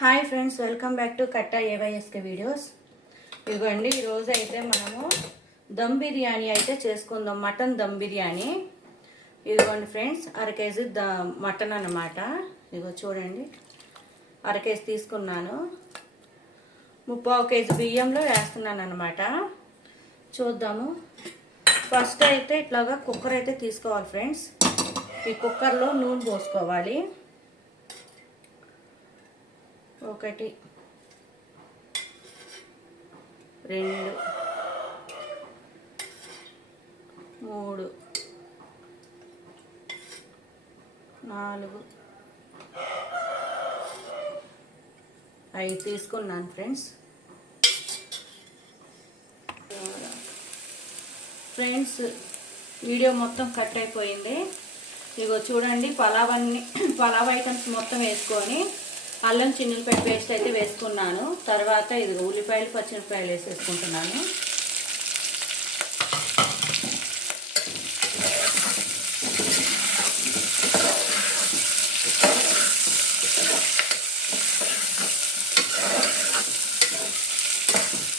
Hi friends welcome back to Katta AYSK videos ఇదిగోండి ఈరోజు అయితే మనము దమ్ బిర్యానీ అయితే చేసుకుందాం మటన్ దమ్ బిర్యానీ. ఇదిగోండి ఫ్రెండ్స్ అర కేజీ ద మటన్ అన్నమాట. ఇదిగో చూడండి అర కేజీ తీసుకున్నాను. ముప్పావు కేజీ బియ్యంలో వేస్తున్నాను అనమాట చూద్దాము. ఫస్ట్ అయితే ఇట్లాగా కుక్కర్ అయితే తీసుకోవాలి ఫ్రెండ్స్ ఈ కుక్కర్లో నూనె పోసుకోవాలి. ఒకటి. రెండు. మూడు. నాలుగు. ఐదు తీసుకున్నాను ఫ్రెండ్స్. ఫ్రెండ్స్ వీడియో మొత్తం కట్ అయిపోయింది. ఇగో చూడండి పలావ్ అన్ని పలావ్ ఐటమ్స్ మొత్తం వేసుకొని అల్లం చిన్నపాయ పేస్ట్ అయితే వేసుకున్నాను. తర్వాత ఇది ఉల్లిపాయలు పచ్చిమిరపాయలు వేసేసుకుంటున్నాను.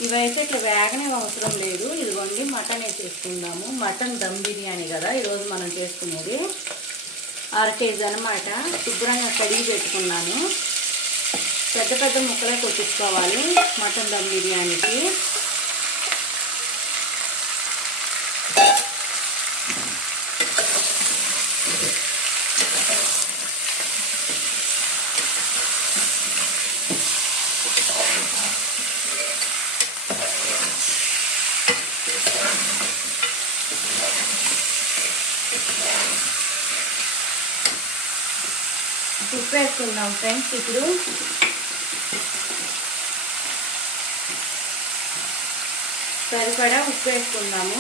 ఇవైతే ఇట్లా వేగనే అవసరం లేదు. ఇదిగోండి మటన్ వేసేసుకుందాము. మటన్ దమ్ బిర్యానీ కదా ఈరోజు మనం చేసుకునేది. అర కేజీ అనమాట శుభ్రంగా కడిగి పెట్టుకున్నాను. పెద్ద పెద్ద ముక్కలే కొట్టించుకోవాలి మటన్ దమ్ బిర్యానీకి. ఉప్పు వేసుకుందాం ఫ్రెండ్స్ ఇప్పుడు. సరిపడా ఉప్పు వేసుకుందాము.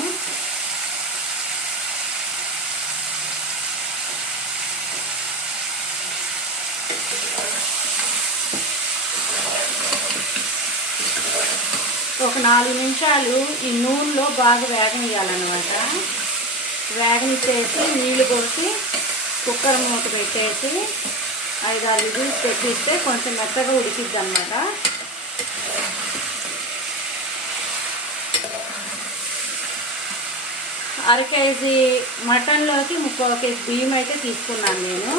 ఒక నాలుగు నిమిషాలు ఈ నూనెలో బాగా వేగనియాలన్నమాట వేగనిచ్చేసి నీళ్ళు పోసి కుక్కర్ మూత పెట్టేసి ఐదు ఆరు విజిల్స్ పెట్టిస్తే కొంచెం మెత్తగా ఉడికిద్ది అన్నమాట అర కేజీ మటన్లోకి ముప్పై కేజీ బియ్యం అయితే తీసుకున్నాను నేను.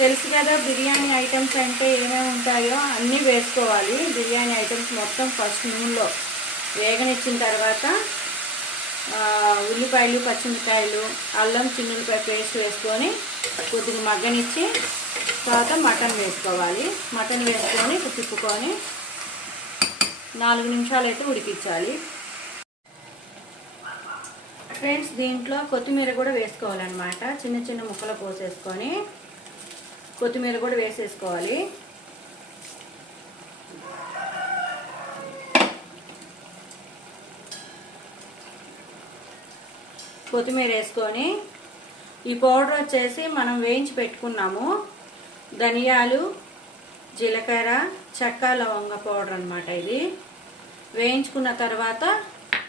తెలుసు కదా బిర్యానీ ఐటమ్స్ అంటే ఏమేమి ఉంటాయో అన్నీ వేసుకోవాలి. బిర్యానీ ఐటమ్స్ మొత్తం ఫస్ట్ నూనెలో వేగనిచ్చిన తర్వాత ఉల్లిపాయలు పచ్చిమిరకాయలు అల్లం చిన్నులపాయ పేస్ట్ వేసుకొని కొద్దిగా మగ్గనిచ్చి తర్వాత మటన్ వేసుకోవాలి. మటన్ వేసుకొని తిప్పుకొని నాలుగు నిమిషాలు అయితే ఉడికించాలి. ఫ్రెండ్స్ దీంట్లో కొత్తిమీర కూడా వేసుకోవాలన్నమాట. చిన్న చిన్న ముక్కలు పోసేసుకొని కొత్తిమీర కూడా వేసేసుకోవాలి. కొత్తిమీర వేసుకొని ఈ పౌడర్ వచ్చేసి మనం వేయించి పెట్టుకున్నాము. ధనియాలు జీలకర్ర చెక్క లవంగ పౌడర్ అనమాట ఇది. వేయించుకున్న తర్వాత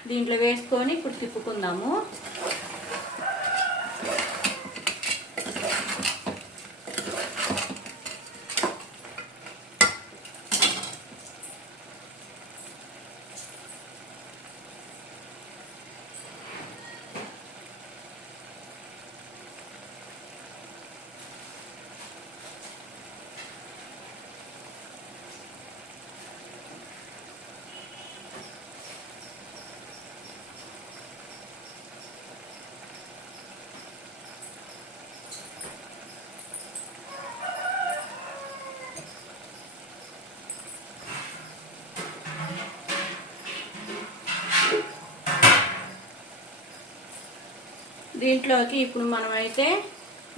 దీంట్లో వేసుకొని ఇప్పుడు తిప్పుకుందాము. దీంట్లోకి ఇప్పుడు మనమైతే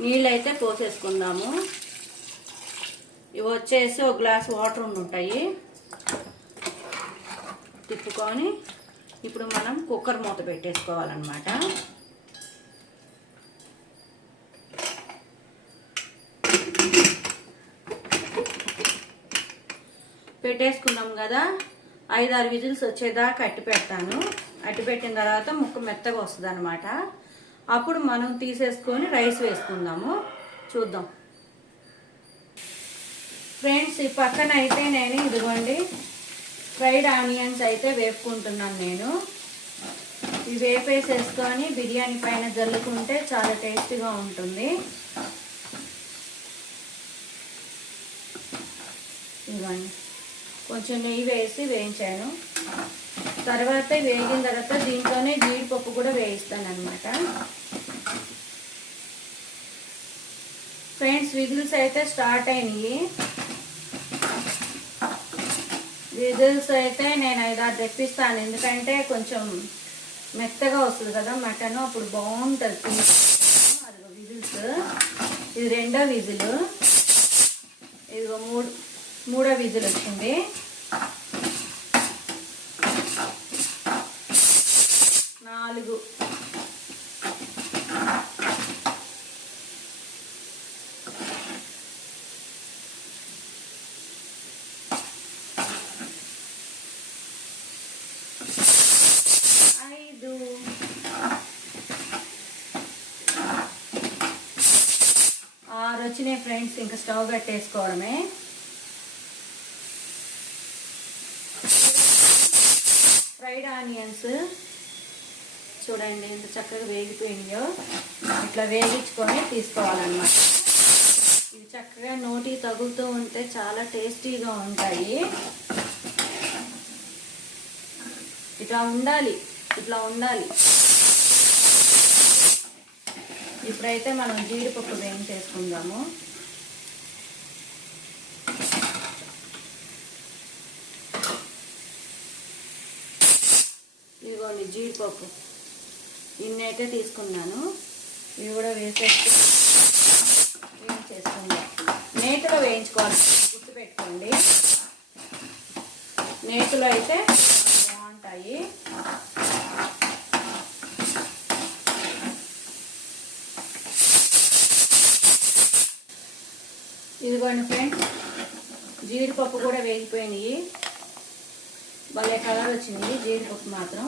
నీళ్ళు అయితే పోసేసుకుందాము. ఇవి వచ్చేసి ఒక గ్లాస్ వాటర్ ఉండి ఉంటాయి తిప్పుకొని ఇప్పుడు మనం కుక్కర్ మూత పెట్టేసుకోవాలన్నమాట. పెట్టేసుకున్నాం కదా. ఐదు ఆరు విజిల్స్ వచ్చేదాకా అట్టి పెడతాను. అట్టి పెట్టిన తర్వాత ముక్క మెత్తగా వస్తుంది అనమాట అప్పుడు మనం తీసేసుకొని రైస్ వేసుకుందాము. చూద్దాం. ఫ్రెండ్స్ ఈ పక్కన అయితే నేను ఇదిగోండి ఫ్రైడ్ ఆనియన్స్ అయితే వేపుకుంటున్నాను నేను. ఇవి వేపేసేసుకొని బిర్యానీ పైన జల్లుకుంటే చాలా టేస్టీగా ఉంటుంది. ఇవ్వండి కొంచెం నెయ్యి వేసి వేయించాను. తర్వాత వేగిన తర్వాత దీంట్లోనే జీడిపప్పు కూడా వేయిస్తాను అనమాట ఫ్రెండ్స్ విజిల్స్ అయితే స్టార్ట్ అయినాయి. విజిల్స్ అయితే నేను ఐదారు తెప్పిస్తాను. ఎందుకంటే కొంచెం మెత్తగా వస్తుంది కదా మటన్ అప్పుడు బాగుంటుంది అది విజిల్స్. ఇది రెండో విజిల్. ఇదిగో మూడు. మూడో విజిల్ వచ్చింది నాలుగు. ఐదు. ఆరు వచ్చినాయి ఫ్రెండ్స్ ఇంకా స్టవ్ కట్టేసుకోవడమే. ఫ్రైడ్ ఆనియన్స్ చూడండి ఎంత చక్కగా వేగిపోయినాయో. ఇట్లా వేగించుకొని తీసుకోవాలన్నమాట. ఇవి చక్కగా నోటి తగులుతూ ఉంటే చాలా టేస్టీగా ఉంటాయి. ఇట్లా ఉండాలి ఇట్లా ఉండాలి. ఇప్పుడైతే మనం జీడిపప్పు వేయించేసుకుందాము ఇదిగోండి జీడిపప్పు. ఇన్నైతే తీసుకున్నాను. ఇవి కూడా వేసేసి వేయించేసుకుందాం నేతలో వేయించుకోవాలి. గుర్తుపెట్టుకోండి. నేతిలో అయితే బాగుంటాయి. ఇదిగోండి ఫ్రెండ్స్ జీడిపప్పు కూడా వేగిపోయినాయి. భలే కలర్ వచ్చింది జీడిపప్పు మాత్రం.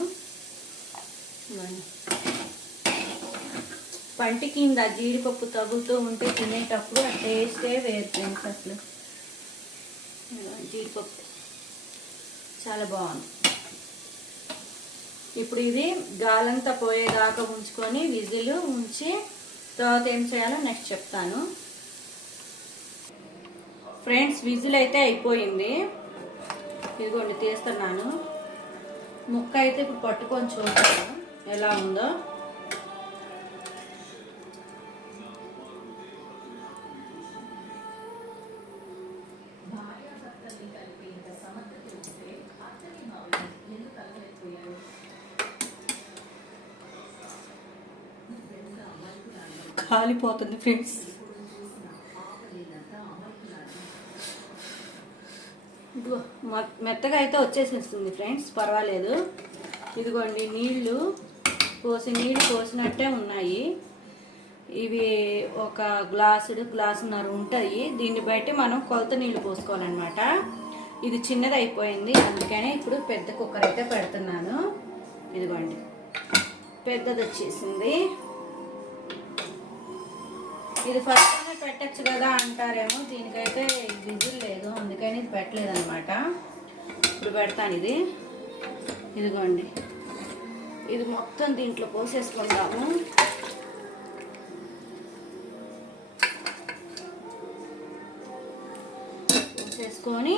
పంటి కింద జీడిపప్పు తగులుతూ ఉంటే తినేటప్పుడు ఆ టేస్టే వేరు ఫ్రెండ్స్ అసలు. జీడిపప్పు. చాలా బాగుంది. ఇప్పుడు ఇది గాలంతా పోయేదాకా ఉంచుకొని విజిల్ ఉంచి తర్వాత ఏం చేయాలో నెక్స్ట్ చెప్తాను. ఫ్రెండ్స్ విజిల్ అయితే అయిపోయింది. ఇదిగోండి తీస్తున్నాను. ముక్క అయితే ఇప్పుడు పట్టుకొని చూస్తాను. ఎలా ఉందో. కాలిపోతుంది ఫ్రెండ్స్. ఇదిగో మెత్తగా అయితే వచ్చేసేస్తుంది ఫ్రెండ్స్ పర్వాలేదు. ఇదిగోండి నీళ్ళు. పోసి నీళ్ళు పోసినట్టే ఉన్నాయి. ఇవి ఒక గ్లాసుడు గ్లాసున్నర ఉంటాయి. దీన్ని బట్టి మనం కొలత నీళ్ళు పోసుకోవాలన్నమాట. ఇది చిన్నది అయిపోయింది అందుకనే ఇప్పుడు పెద్ద కుక్కర్ అయితే పెడుతున్నాను. ఇదిగోండి. పెద్దది వచ్చేసింది ఇది ఫస్ట్ పెట్టచ్చు కదా అంటారేమో. దీనికైతే విజిల్ లేదు. అందుకని ఇది పెట్టలేదు అనమాట ఇప్పుడు పెడతాను ఇది. ఇదిగోండి. ఇది మొత్తం దీంట్లో పోసేసుకుందాము పోసేసుకొని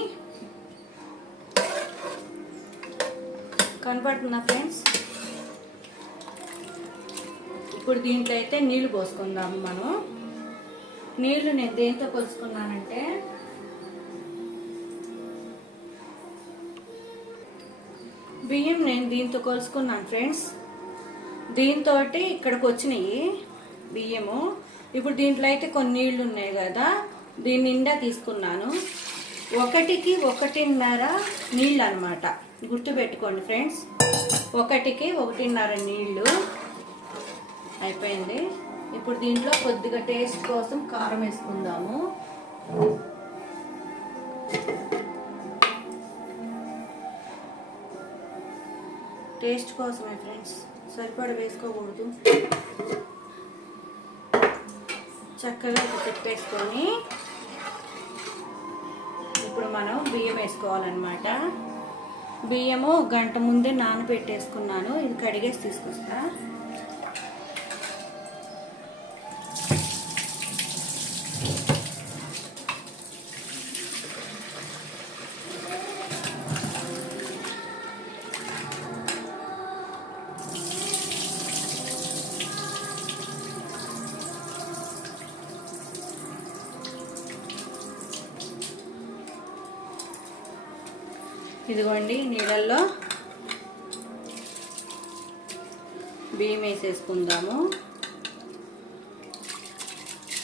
కనపడుతుందా ఫ్రెండ్స్? ఇప్పుడు దీంట్లో అయితే నీళ్ళు పోసుకుందాము మనం. నీళ్ళు నేను దేంతో పోసుకున్నానంటే బియ్యం నేను దీంతో కొలుసుకున్నాను ఫ్రెండ్స్ దీంతో ఇక్కడికి వచ్చినాయి బియ్యము. ఇప్పుడు దీంట్లో అయితే కొన్ని నీళ్ళు ఉన్నాయి కదా దీని నిండా తీసుకున్నాను. ఒకటికి ఒకటిన్నర నీళ్ళు అనమాట గుర్తుపెట్టుకోండి ఫ్రెండ్స్ ఒకటికి ఒకటిన్నర నీళ్ళు. అయిపోయింది. ఇప్పుడు దీంట్లో కొద్దిగా టేస్ట్ కోసం కారం వేసుకుందాము. టేస్ట్ కోసమే ఫ్రెండ్స్. సరిపడ వేసుకోకూడదు. చక్కగా పెట్టేసుకొని తిప్పేసుకొని ఇప్పుడు మనం బియ్యం వేసుకోవాలన్నమాట. బియ్యము గంట ముందే నానబెట్టేసుకున్నాను. ఇది కడిగేసి తీసుకొస్తాను ఇదిగోండి నీళ్ళల్లో బియ్యం వేసేసుకుందాము.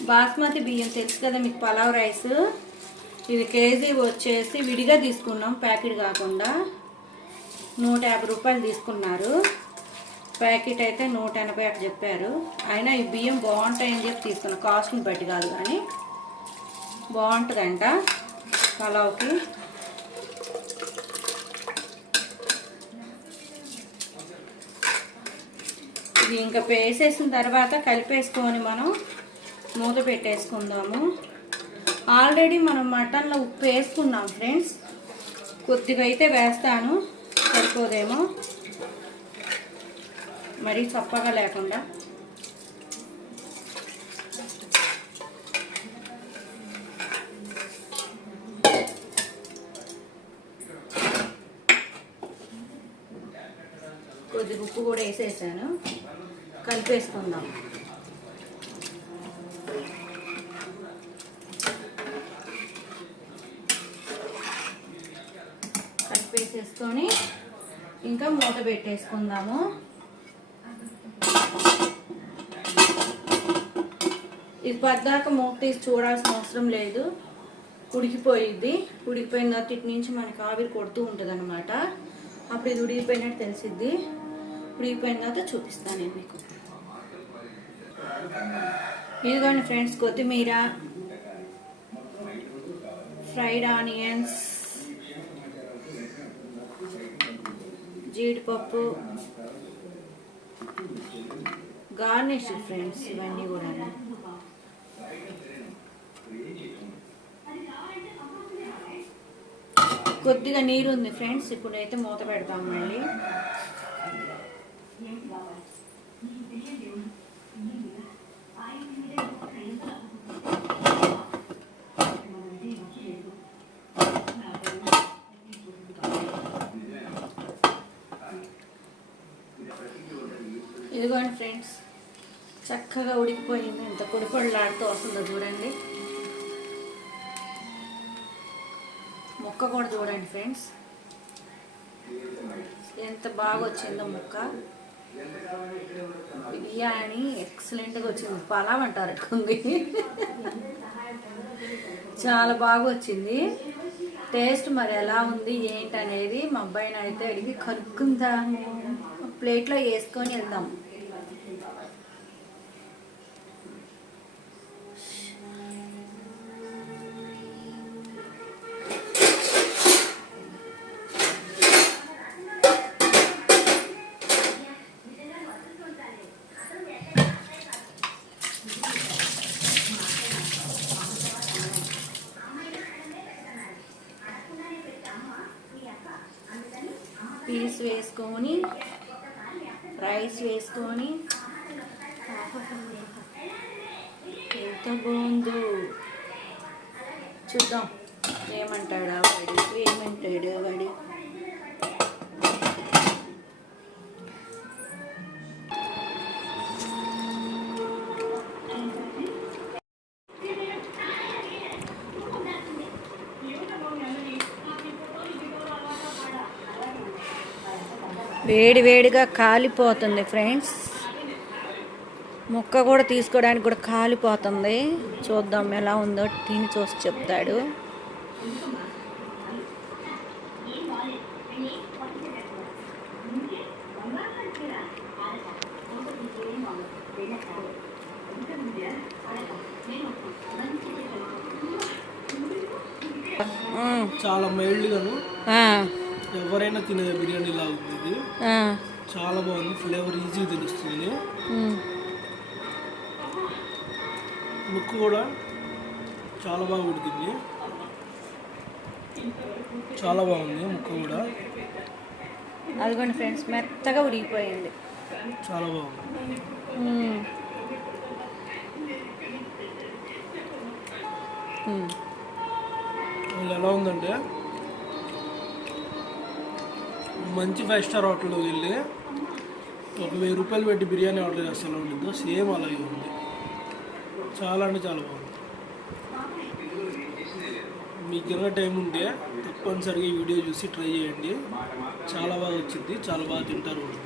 బాస్మతి బియ్యం తెలుసు కదా మీకు పలావ్ రైస్. ఇది కేజీ వచ్చేసి విడిగా తీసుకున్నాం ప్యాకెట్ కాకుండా. నూట యాభై రూపాయలు తీసుకున్నారు. ప్యాకెట్ అయితే నూట ఎనభై అటు చెప్పారు. అయినా ఈ బియ్యం బాగుంటాయని చెప్పి తీసుకున్నాం కాస్ట్ని బట్టి కాదు కానీ బాగుంటుందంట పలావ్కి. ఇది ఇంకా వేసేసిన తర్వాత కలిపేసుకొని మనం మూత పెట్టేసుకుందాము. ఆల్రెడీ మనం మటన్లో ఉప్పు వేసుకున్నాం ఫ్రెండ్స్. కొద్దిగా అయితే వేస్తాను సరిపోదేమో. మరీ చప్పగా లేకుండా. కొద్దిగా ఉప్పు కూడా వేసేసాను. కలిపేసుకుందాం. కలిపేసేసుకొని ఇంకా మూత పెట్టేసుకుందాము. ఇది పద్దాక మూత తీసి చూడాల్సిన అవసరం లేదు. ఉడికిపోయిద్ది. ఉడికిపోయిన తర్వాత ఇటు నుంచి మనకి ఆవిరి కొడుతూ ఉంటుంది అనమాట అప్పుడు ఇది ఉడికిపోయినట్టు తెలిసిద్ది. ఉడికిపోయిన తర్వాత చూపిస్తాను నేను మీకు. ఇదిగోండి ఫ్రెండ్స్ కొత్తిమీర ఫ్రైడ్ ఆనియన్స్ జీడిపప్పు గార్నిష్ ఫ్రెండ్స్ ఇవన్నీ కూడా. కొద్దిగా నీరు ఉంది ఫ్రెండ్స్ ఇప్పుడైతే మూత పెడతాం మళ్ళీ ఇదిగోండి ఫ్రెండ్స్ చక్కగా ఉడికిపోయింది. ఎంత పొడి పొడిలాడుతూ వస్తుందో చూడండి. ముక్క కూడా చూడండి ఫ్రెండ్స్. ఎంత బాగా వచ్చిందో ముక్క. బిర్యానీ ఎక్సలెంట్గా వచ్చింది. పలావ్ అంటారు చాలా బాగా వచ్చింది టేస్ట్ మరి ఎలా ఉంది ఏంటి అనేది మా అబ్బాయిని అయితే అడిగి కరుక్కుందా ప్లేట్లో వేసుకొని వెళ్దాం. రైస్ వేసుకొని రైస్ వేసుకొని. ఎంత బాగుందో. చూద్దాం. ఏమంటాడా వాడి? ఏమంటాడు వాడి వేడి వేడిగా కాలిపోతుంది ఫ్రెండ్స్. ముక్క కూడా తీసుకోవడానికి కూడా కాలిపోతుంది. చూద్దాం ఎలా ఉందో తిని చూసి చెప్తాడు. చాలా మైల్డ్గాను ఆ, ఎవరైనా తినే బిర్యానీ లాగా ఉంది ఇది చాలా బాగుంది. ఫ్లేవర్ ఈజీ తెలుస్తుంది. ముక్కు కూడా చాలా బాగా ఉడికింది. చాలా బాగుంది ముక్క కూడా. అదిగోండి ఫ్రెండ్స్ మెత్తగా ఉడికిపోయింది. చాలా బాగుంది. ఎలా ఉందంటే మంచి ఫైవ్ స్టార్ హోటల్లోకి వెళ్ళి ఒక వెయ్యి రూపాయలు పెట్టి బిర్యానీ ఆర్డర్ చేస్తాను ఎలా ఉంటుందో సేమ్ అలాగే ఉంది. చాలా అంటే చాలా బాగుంది. మీకు కనుక టైం ఉంటే తప్పనిసరిగా ఈ వీడియో చూసి ట్రై చేయండి. చాలా బాగా వచ్చింది. చాలా బాగా తింటారు. కూడా